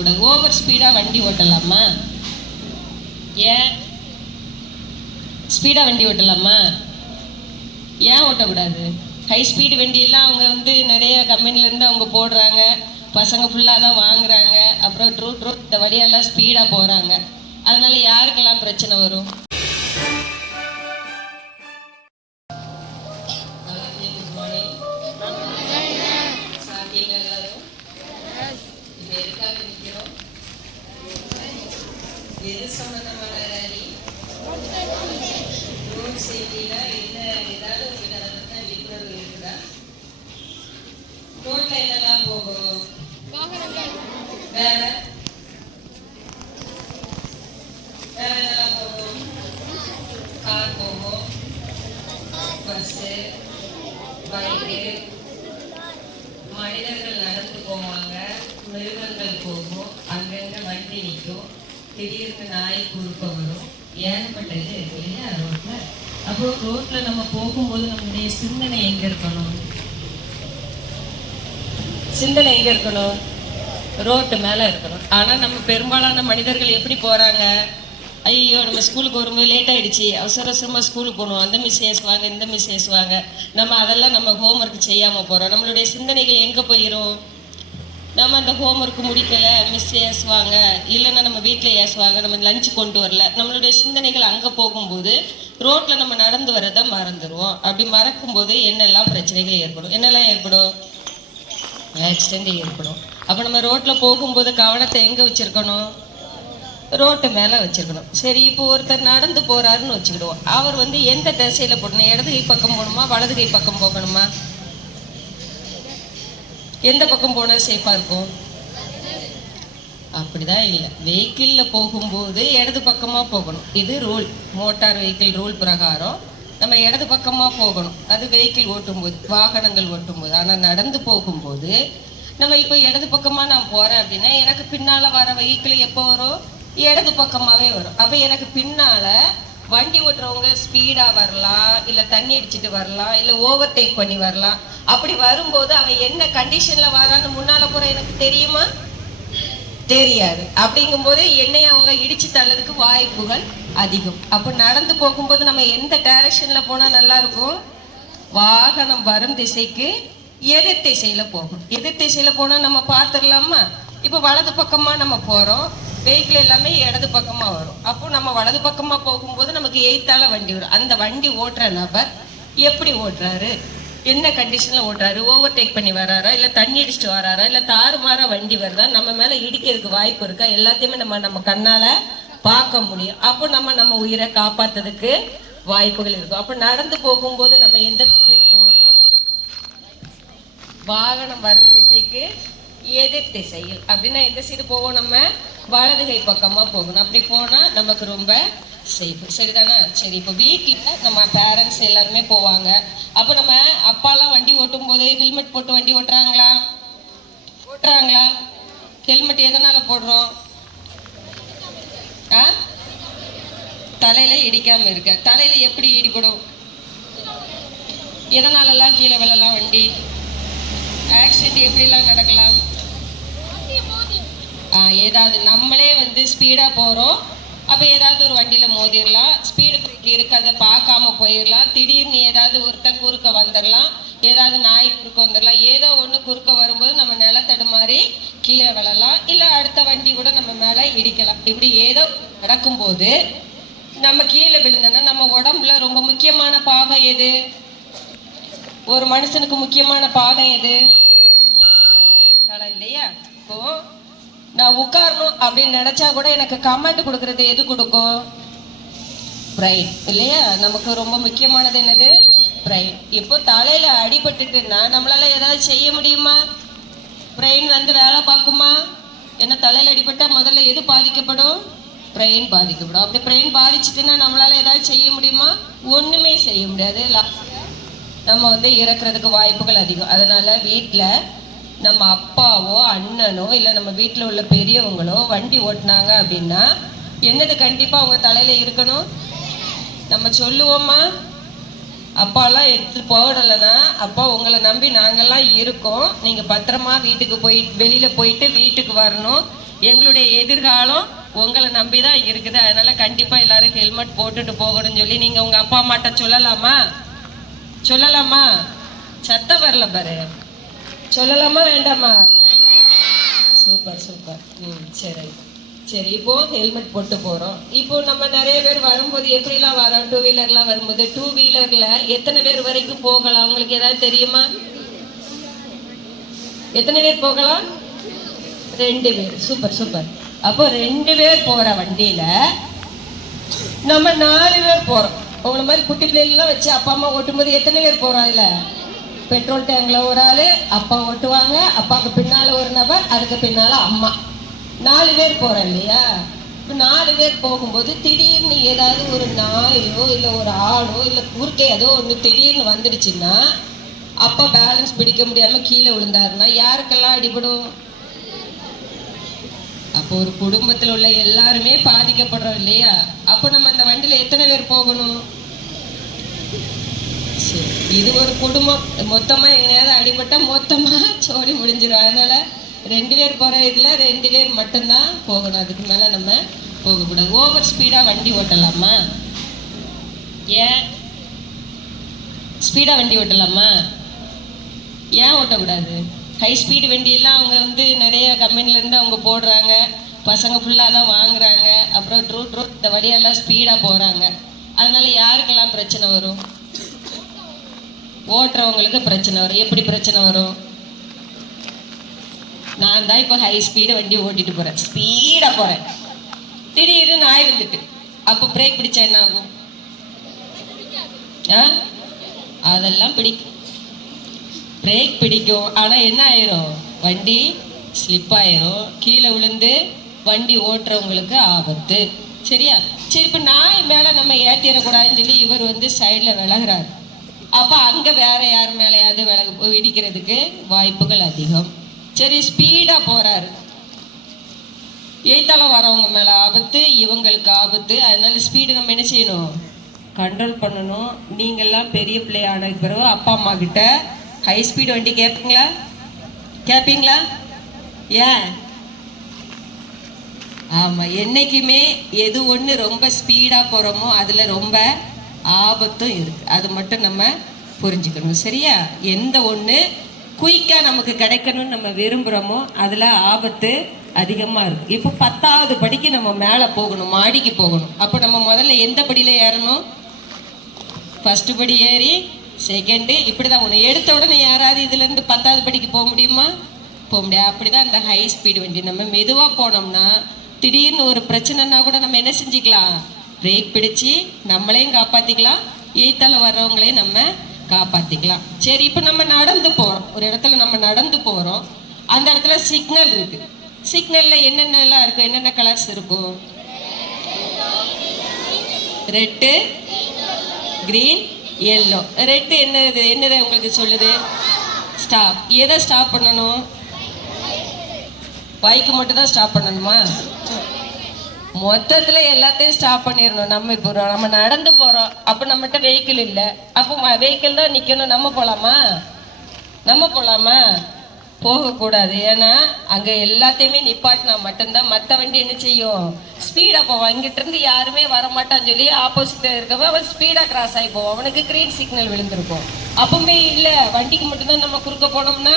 ஓட்டக்கூடாது? Over ஸ்பீடாக வண்டி ஓட்டலாமா? ஏன் ஸ்பீடாக வண்டி ஓட்டலாமா? ஏன் ஓட்டக்கூடாது? ஹை ஸ்பீடு வண்டியெல்லாம் அவங்க வந்து நிறைய கம்பெனிலேருந்து அவங்க போடுறாங்க, பசங்க ஃபுல்லாக தான் வாங்குறாங்க, அப்புறம் ட்ரூட் இந்த வழியெல்லாம் ஸ்பீடாக போகிறாங்க. அதனால யாருக்கெல்லாம் பிரச்சனை வரும்? எது சம்பந்தமான ரேலி? ரோட் சேஃப்டியில் என்ன ஏதாவது உங்களுக்கு அதை பற்றின விழிப்புணர்வு இருக்குதா? ரோட்ல என்னெல்லாம் போகும்? வேற வேற என்னெல்லாம் போகும்? கார் போகும், பஸ்ஸு, பைக்கு, மனிதர்கள் நடந்து போவாங்க, மிருகங்கள் போகும், அங்கங்க வண்டி நிற்கும், திடீர்னு நாய் குறுக்க வரும், ஏகப்பட்டது இருக்கு இல்லையா ரோட்ல. அப்போ ரோட்ல நம்ம போகும்போது நம்மளுடைய சிந்தனை எங்க இருக்கணும்? சிந்தனை எங்க இருக்கணும்? ரோட்டு மேல இருக்கணும். ஆனா நம்ம பெரும்பாலான மனிதர்கள் எப்படி போறாங்க? ஐயோ நம்ம ஸ்கூலுக்கு வரும்போது லேட் ஆயிடுச்சு, அவசர அவசரமா ஸ்கூலுக்கு போகணும், அந்த மிஸ் ஏசுவாங்க, இந்த மிஸ் ஏசுவாங்க, நம்ம அதெல்லாம் நம்ம ஹோம்ஒர்க் செய்யாம போறோம். நம்மளுடைய சிந்தனைகள் எங்க போயிடும்? நம்ம அந்த ஹோம்ஒர்க் முடிக்கலை, மிஸ் ஏசுவாங்க, இல்லைன்னா நம்ம வீட்டில் ஏசுவாங்க, நம்ம லஞ்சு கொண்டு வரல, நம்மளுடைய சிந்தனைகள் அங்கே போகும்போது ரோட்டில் நம்ம நடந்து வரதை மறந்துடுவோம். அப்படி மறக்கும்போது என்னெல்லாம் பிரச்சனைகள் ஏற்படும்? என்னெல்லாம் ஏற்படும்? ஆக்சிடென்ட் ஏற்படும். அப்போ நம்ம ரோட்டில் போகும்போது கவனத்தை எங்கே வச்சுருக்கணும்? ரோட்டு மேலே வச்சுருக்கணும். சரி, இப்போ ஒருத்தர் நடந்து போகிறாருன்னு வச்சுக்கிடுவோம். அவர் வந்து எந்த திசையில் போடணும்? இடது கை பக்கம் போகணுமா, வலது கை பக்கம் போகணுமா? எந்த பக்கம் போனால் சேஃபாக இருக்கும்? அப்படிதான் இல்லை. வெஹிக்கிளில் போகும்போது இடது பக்கமாக போகணும். இது ரூல், மோட்டார் வெஹிக்கிள் ரூல் பிரகாரம் நம்ம இடது பக்கமாக போகணும். அது வெஹிக்கிள் ஓட்டும்போது, வாகனங்கள் ஓட்டும்போது. ஆனால் நடந்து போகும்போது நம்ம இப்போ இடது பக்கமாக நான் போகிறேன் அப்படின்னா எனக்கு பின்னால் வர வெஹிக்கிள் எப்போ வரும்? இடது பக்கமாகவே வரும். அப்போ எனக்கு பின்னால் வண்டி ஓட்டுறவங்க ஸ்பீடாக வரலாம், இல்லை தண்ணி அடிச்சுட்டு வரலாம், இல்லை ஓவர்டேக் பண்ணி வரலாம். அப்படி வரும்போது அவன் என்ன கண்டிஷனில் வரான்னு முன்னால் போகிற எனக்கு தெரியுமா? தெரியாது. அப்படிங்கும்போது என்னை அவங்க இடிச்சு தள்ளதுக்கு வாய்ப்புகள் அதிகம். அப்போ நடந்து போகும்போது நம்ம எந்த டைரக்ஷனில் போனால் நல்லா இருக்கும்? வாகனம் வரும் திசைக்கு எதிர் திசையில் போகும். எதிர் திசையில் போனால் நம்ம பார்த்துடலாமா? இப்போ வலது பக்கமாக நம்ம போகிறோம், வெஹிக்கிள் எல்லாமே இடது பக்கமாக வரும். அப்போ நம்ம வலது பக்கமாக போகும்போது நமக்கு எய்த்தால வண்டி வரும். அந்த வண்டி ஓட்டுற நபர் எப்படி ஓட்டுறாரு, என்ன கண்டிஷனில் ஓட்டுறாரு, ஓவர்டேக் பண்ணி வராரா, இல்லை தண்ணி அடிச்சுட்டு வராரா, இல்லை தாறுமாற வண்டி வருதா, நம்ம மேலே இடிக்கிறதுக்கு வாய்ப்பு இருக்கா, எல்லாத்தையுமே நம்ம கண்ணால் பார்க்க முடியும். அப்போ நம்ம உயிரை காப்பாற்றுறதுக்கு வாய்ப்புகள் இருக்கும். அப்போ நடந்து போகும்போது நம்ம எந்த திசையில் போகணும்? வாகனம் வரும் திசைக்கு எதிர் திசையில். அப்படின்னா எந்த சைடு போவோம்? நம்ம வலது கை பக்கமாக போகணும். அப்படி போனால் நமக்கு ரொம்ப சேஃப். சரிதானே? சரி, இப்போ வீட்டில் நம்ம பேரண்ட்ஸ் எல்லாருமே போவாங்க. அப்போ நம்ம அப்பாலாம் வண்டி ஓட்டும் போது ஹெல்மெட் போட்டு வண்டி ஓட்டுறாங்களா? ஹெல்மெட் எதனால் போடுறோம்? தலையில் இடிக்காமல் இருக்க. தலையில் எப்படி இடிப்படும்? எதனாலலாம் கீழே விழலாம் வண்டி? ஆக்சிடென்ட் எப்படிலாம் நடக்கலாம்? ஏதாவது நம்மளே வந்து ஸ்பீடாக போகிறோம், அப்போ ஏதாவது ஒரு வண்டியில் மோதிடலாம், ஸ்பீடு பிரேக் இருக்குது அதை பார்க்காம போயிடலாம், திடீர்னு ஏதாவது ஒருத்தன் குறுக்க வந்துடலாம், ஏதாவது நாய் குறுக்க வந்துடலாம், ஏதோ ஒன்று குறுக்க வரும்போது நம்ம நிலத்தடுமாறி கீழே விழலாம், இல்லை அடுத்த வண்டி கூட நம்ம மேலே இடிக்கலாம். இப்படி ஏதோ நடக்கும்போது நம்ம கீழே விழுந்தோன்னா நம்ம உடம்புல ரொம்ப முக்கியமான பாகம் எது? ஒரு மனுஷனுக்கு முக்கியமான பாகம் எது? தலை இல்லையா? இப்போ நான் உட்காரணும் அப்படின்னு நினைச்சா கூட எனக்கு கமெண்ட் கொடுக்கறது எது கொடுக்கும்? பிரைன் இல்லையா? நமக்கு ரொம்ப முக்கியமானது என்னது? பிரைன். இப்போ தலையில அடிபட்டுட்டுன்னா நம்மளால ஏதாவது செய்ய முடியுமா? பிரைன் வந்து வேலை பார்க்குமா? ஏன்னா தலையில அடிபட்டா முதல்ல எது பாதிக்கப்படும்? பிரெயின் பாதிக்கப்படும். அப்படி பிரெயின் பாதிச்சுட்டுன்னா நம்மளால ஏதாவது செய்ய முடியுமா? ஒண்ணுமே செய்ய முடியாது. நம்ம வந்து இறக்குறதுக்கு வாய்ப்புகள் அதிகம். அதனால வீட்டில் நம்ம அப்பாவோ அண்ணனோ இல்லை நம்ம வீட்டில் உள்ள பெரியவங்களோ வண்டி ஓட்டினாங்க அப்படின்னா என்னது கண்டிப்பாக அவங்க தலையில் இருக்கணும்? நம்ம சொல்லுவோமா? அப்பாலாம் எடுத்து போடலைன்னா அப்பா உங்களை நம்பி நாங்கள்லாம் இருக்கோம், நீங்கள் பத்திரமா வீட்டுக்கு வெளியில் போயிட்டு வீட்டுக்கு வரணும், எங்களுடைய எதிர்காலம் உங்களை நம்பி தான் இருக்குது. அதனால கண்டிப்பா எல்லாரும் ஹெல்மெட் போட்டுட்டு போகணும்னு சொல்லி நீங்க உங்க அப்பா அம்மாட்ட சொல்லலாமா? சொல்லலாமா? சத்தம் வரல பாரு. சொல்லலாமா வேண்டாமா? Super super. சரி சரி. இப்போ ஹெல்மெட் போட்டு போறோம். இப்போ நம்ம நிறைய பேர் வரும்போது எப்படிலாம் வரோம்? டூ வீலர்லாம் வரும்போது டூ வீலர்ல எத்தனை பேர் வரைக்கும் போகலாம் உங்களுக்கு ஏதாவது தெரியுமா? எத்தனை பேர் போகலாம்? 2 பேர். Super super. அப்போ 2 பேர் போற வண்டியில நம்ம 4 பேர் போறோம். உங்களை மாதிரி குட்டி பிள்ளைலாம் வச்சு அப்பா அம்மா ஓட்டும் போது எத்தனை பேர் போறோம்? இல்ல பெட்ரோல் டேங்க்ல ஒரு ஆளு அப்பா ஓட்டுவாங்க, அப்பாவுக்கு பின்னால ஒரு நபர், அதுக்கு பின்னால அம்மா, 4 பேர் போறோம் இல்லையா? 4 பேர் போகும்போது திடீர்னு ஏதாவது ஒரு நாயோ இல்ல ஒரு ஆடோ இல்ல குறுக்கே ஏதோ ஒன்று திடீர்னு வந்துடுச்சுன்னா அப்பா பேலன்ஸ் பிடிக்க முடியாம கீழே விழுந்தாருன்னா யாருக்கெல்லாம் அடிபடும்? அப்போ ஒரு குடும்பத்தில் உள்ள எல்லாருமே பாதிக்கப்படுறோம் இல்லையா? அப்போ நம்ம அந்த வண்டியில எத்தனை பேர் போகணும்? இது ஒரு குடும்பம். மொத்தமா எங்கேயாவது அடிபட்டா மொத்தமா சோடி முடிஞ்சிடும். அதனால 2 பேர் போற இதுல 2 பேர் மட்டும்தான் போகணும். அதுக்கு மேல நம்ம போகக்கூடாது. ஓவர் ஸ்பீடா வண்டி ஓட்டலாமா? ஏன் ஸ்பீடா வண்டி ஓட்டலாமா? ஏன் ஓட்டக்கூடாது? ஹை ஸ்பீடு வண்டியெல்லாம் அவங்க வந்து நிறைய கம்பெனிலேருந்து அவங்க போடுறாங்க, பசங்க ஃபுல்லாக தான் வாங்குறாங்க. அப்புறம் ட்ரூட் இந்த வழியெல்லாம் ஸ்பீடாக போகிறாங்க. அதனால யாருக்கெல்லாம் பிரச்சனை வரும்? ஓட்டுறவங்களுக்கு பிரச்சனை வரும். எப்படி பிரச்சனை வரும்? நான் தான் இப்போ ஹை ஸ்பீடு வண்டி ஓட்டிட்டு போகிறேன், ஸ்பீடாக போகிறேன், திடீர்னு நாய் வந்துட்டு அப்போ பிரேக் பிடிச்சா என்ன ஆகும்? அதெல்லாம் பிடிக்கும், பிரேக் பிடிக்கும். ஆனால் என்ன ஆயிரும்? வண்டி ஸ்லிப் ஆயிரும், கீழே விழுந்து வண்டி ஓட்டுறவங்களுக்கு ஆபத்து. சரியா? சரி, இப்போ நாய் மேலே நம்ம ஏற்றிடக்கூடாதுன்னு சொல்லி இவர் வந்து சைடில் விலகிறார். அப்போ அங்கே வேற யார் மேலேயாவது இடிக்கிறதுக்கு வாய்ப்புகள் அதிகம். சரி, ஸ்பீடாக போகிறாரு, எய்த்தால வரவங்க மேலே ஆபத்து, இவங்களுக்கு ஆபத்து. அதனால ஸ்பீடு நம்ம என்ன செய்யணும்? கண்ட்ரோல் பண்ணணும். நீங்கள்லாம் பெரிய பிள்ளை ஆனதுக்கு பிறகு அப்பா அம்மா கிட்ட ஹை ஸ்பீடு வண்டி கேட்பீங்களா? கேட்பீங்களா? ஏன்? ஆமாம், என்றைக்குமே எது ஒன்று ரொம்ப ஸ்பீடாக போகிறோமோ அதில் ரொம்ப ஆபத்தும் இருக்குது. அது மட்டும் நம்ம புரிஞ்சுக்கணும். சரியா? எந்த ஒன்று குயிக்காக நமக்கு கிடைக்கணும்னு நம்ம விரும்புகிறோமோ அதில் ஆபத்து அதிகமாக இருக்குது. இப்போ 10வது படிக்கு நம்ம மேலே போகணும், மாடிக்கு போகணும். அப்போ நம்ம முதல்ல எந்த படியில் ஏறணும்? ஃபஸ்ட்டு படி ஏறி செகண்டு, இப்படி தான் ஒன்று எடுத்த உடனே யாராவது இதுலேருந்து 10வது படிக்கு போக முடியுமா? போக முடியாது. அப்படி தான் அந்த ஹை ஸ்பீடு வண்டி. நம்ம மெதுவாக போனோம்னா திடீர்னு ஒரு பிரச்சனைனா கூட நம்ம என்ன செஞ்சுக்கலாம்? பிரேக் பிடிச்சி நம்மளையும் காப்பாற்றிக்கலாம், எய்த்தால வர்றவங்களையும் நம்ம காப்பாற்றிக்கலாம். சரி, இப்போ நம்ம நடந்து போகிறோம். ஒரு இடத்துல நம்ம நடந்து போகிறோம். அந்த இடத்துல சிக்னல் இருக்குது. சிக்னலில் என்னென்னலாம் இருக்கும்? என்னென்ன கலர்ஸ் இருக்கும்? Red, green, yellow. ரெட்டு என்னது உங்களுக்கு சொல்லுது? ஸ்டாப். எதை ஸ்டாப் பண்ணணும்? பைக்கு மட்டும் தான் ஸ்டாப் பண்ணணுமா? மொத்தத்தில் எல்லாத்தையும் ஸ்டாப் பண்ணிடணும். நம்ம இப்போ நம்ம நடந்து போகிறோம், அப்போ நம்மகிட்ட வெஹிக்கிள் இல்லை, அப்போ வெஹிக்கிள் தான் நிற்கணும். நம்ம போகலாமா? போகக்கூடாது. ஏன்னா அங்கே எல்லாத்தையுமே நிப்பாட்டினா மட்டும்தான் மற்ற வண்டி என்ன செய்யும்? ஸ்பீடாக போவான். இங்கிட்டிருந்து யாருமே வரமாட்டான்னு சொல்லி ஆப்போசிட்டில் இருக்கவன் அவன் ஸ்பீடாக கிராஸ் ஆகி போவான். அவனுக்கு க்ரீன் சிக்னல் விழுந்திருக்கும். அப்பவுமே இல்லை, வண்டிக்கு மட்டும்தான் நம்ம குறுக்க போனோம்னா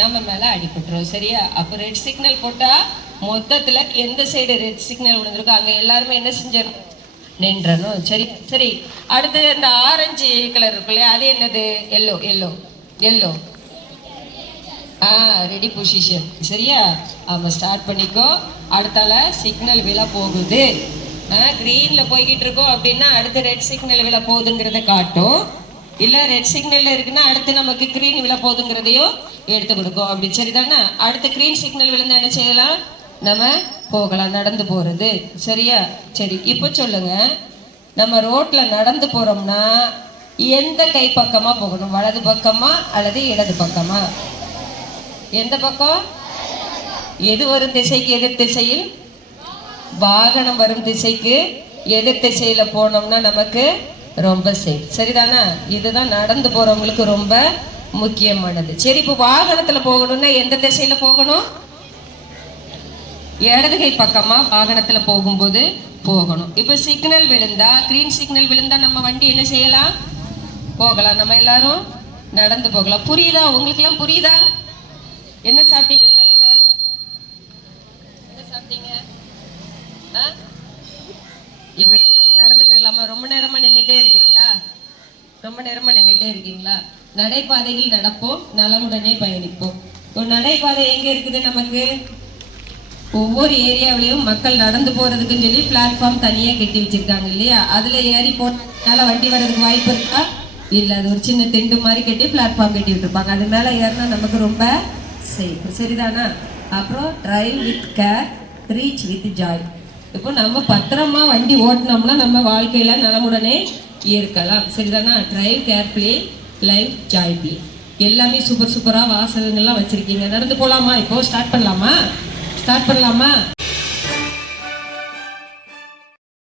நம்ம மேலே அடிபட்டுரும். சரியா? அப்போ ரெட் சிக்னல் போட்டால் மொத்தத்தில் எந்த சைடு ரெட் சிக்னல் விழுந்திருக்கோ அங்கே எல்லாருமே என்ன செஞ்சிடணும்? நின்றணும். சரி சரி. அடுத்து அந்த ஆரஞ்சு கலர் இருக்கு இல்லையா, அது என்னது? எல்லோ. Ready position. சரியா? ஆமாம், ஸ்டார்ட் பண்ணிக்கோ. அடுத்தால சிக்னல் விழ போகுது. க்ரீனில் போய்கிட்டு இருக்கோம் அப்படின்னா அடுத்து ரெட் சிக்னல் விழ போகுதுங்கிறத காட்டும். இல்லை ரெட் சிக்னலில் இருக்குன்னா அடுத்து நமக்கு க்ரீன் விழ போகுதுங்கிறதையும் எடுத்து கொடுக்கும். அப்படி சரிதானே? அடுத்து க்ரீன் சிக்னல் விழுந்தா என்ன செய்யலாம்? நம்ம போகலாம், நடந்து போகிறது. சரியா? சரி, இப்போ சொல்லுங்க, நம்ம ரோட்டில் நடந்து போகிறோம்னா எந்த கை பக்கமாக போகணும்? வலது பக்கமா அல்லது இடது பக்கமா? எந்த பக்கம்? எது வரும் திசைக்கு எதிர் திசையில்? வாகனம் வரும் திசைக்கு எதிர் திசையில் போனோம்னா நமக்கு ரொம்ப சேஃப். சரிதானா? இதுதான் நடந்து போகிறவங்களுக்கு ரொம்ப முக்கியமானது. சரி, இப்போ வாகனத்தில் போகணும்னா எந்த திசையில் போகணும்? இடது கை பக்கமாக வாகனத்தில் போகும்போது போகணும். இப்போ சிக்னல் விழுந்தா, கிரீன் சிக்னல் விழுந்தா நம்ம வண்டி என்ன செய்யலாம்? போகலாம். நம்ம எல்லாரும் நடந்து போகலாம். புரியுதா? உங்களுக்கெல்லாம் புரியுதா? என்ன சாப்பிட்டீங்க காலையில? என்ன சாப்பிட்டீங்க? இப்போ நடந்து போயிடலாமா? ரொம்ப நேரமா நின்றுட்டே இருக்கீங்களா? ரொம்ப நேரமா நின்றுட்டே இருக்கீங்களா? நடைபாதையில் நடப்போம், நலமுடனே பயணிப்போம். ஒரு நடைபாதை எங்க இருக்குது? நமக்கு ஒவ்வொரு ஏரியாவிலையும் மக்கள் நடந்து போறதுக்குன்னு சொல்லி பிளாட்ஃபார்ம் தனியா கட்டி வச்சிருக்காங்க இல்லையா? அதுல ஏறி போனால வண்டி வர்றதுக்கு வாய்ப்பு இருக்கா? இல்ல. அது ஒரு சின்ன திண்டு மாதிரி கட்டி பிளாட்ஃபார்ம் கட்டி விட்டுருப்பாங்க. அது மேல ஏறினா நமக்கு ரொம்ப சேஃப். சரிதானா? அப்புறம் drive with care, reach with Joy. இப்போ நம்ம பத்திரமா வண்டி ஓட்டினோம்னா நம்ம வாழ்க்கையில நலமுடனே இருக்கலாம். சரிதானா? Drive carefully, life joyfully. எல்லாமே சூப்பர் சூப்பரா வாசகங்கள்லாம் வச்சிருக்கீங்க. நடந்து போலாமா? இப்போ ஸ்டார்ட் பண்ணலாமா?